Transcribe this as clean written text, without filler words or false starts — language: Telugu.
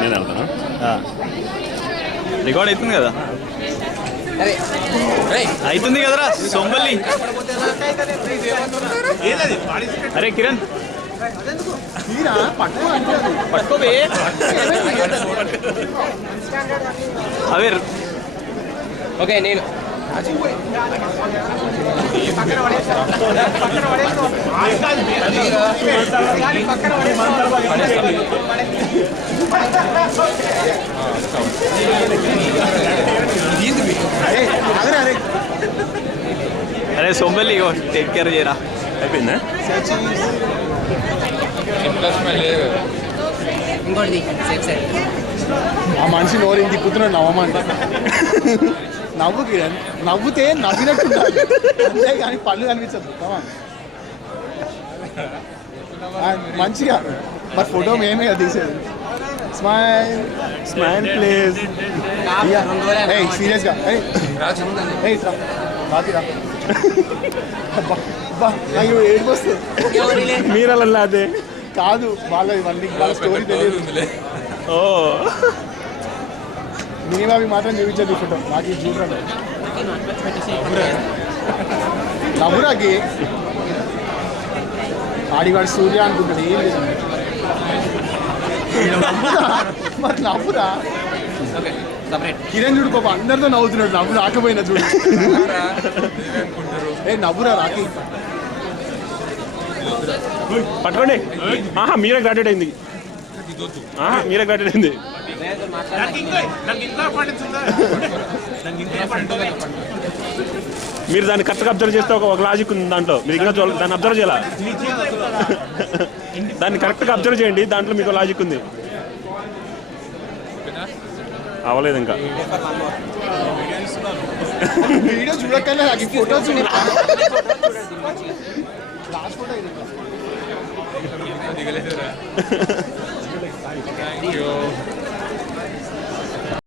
నేను వెళ్తాను. రికార్డ్ అవుతుంది కదా, అవుతుంది కదరా సొంబల్లి. అరే కిరణ్ పట్టుకోవే. అవే ఓకే. నేను అరే సొంబల్లి టేక్ కేర్ చేయరా. అయిపోయిందా? ఆ మనిషి నోరు తిప్పుతున్నాడు నవ్వమంట. నవ్వు కిరణ్, నవ్వుతే నవ్వినట్టుండాలి అంతే కానీ పళ్ళు కనిపించద్దు. మంచిగా మరి ఫోటో మేమే తీసేది. Smile smile please. సీరియస్గా రాతిరా ఏడుపు వస్తుంది. మీరు అలా అదే కాదు, వాళ్ళ వాళ్ళ స్టోరీ తెలియదు. ఓ మినిమం అవి మాత్రం చూపించదు ఫోటో. నాకు ఇది చూడండి నవ్వురాకి. ఆడివాడు సూర్య అనుకుంటాడు. ఏం లేదు మరి నవ్వురా. కిరణ్ చూడు పాప అందరితో నవ్వుతున్నాడు. నవ్వు రాకపోయినా చూడు. ఏ నవ్వురా రాకి. పట్టుకోండి. మీరే గ్రాడ్యుయేట్ అయింది. మీరే గ్రాడ్యుయేట్ అయింది. మీరు దాన్ని కరెక్ట్గా అబ్జర్వ్ చేస్తే ఒక లాజిక్ ఉంది దాంట్లో. మీరు ఇంకా దాన్ని అబ్జర్వ్ చేయాల. దాన్ని కరెక్ట్గా అబ్జర్వ్ చేయండి, దాంట్లో మీకు లాజిక్ ఉంది. అవ్వలేదు ఇంకా. వీడియో చూడక్కర్లే, నాకు ఫోటో చూడ.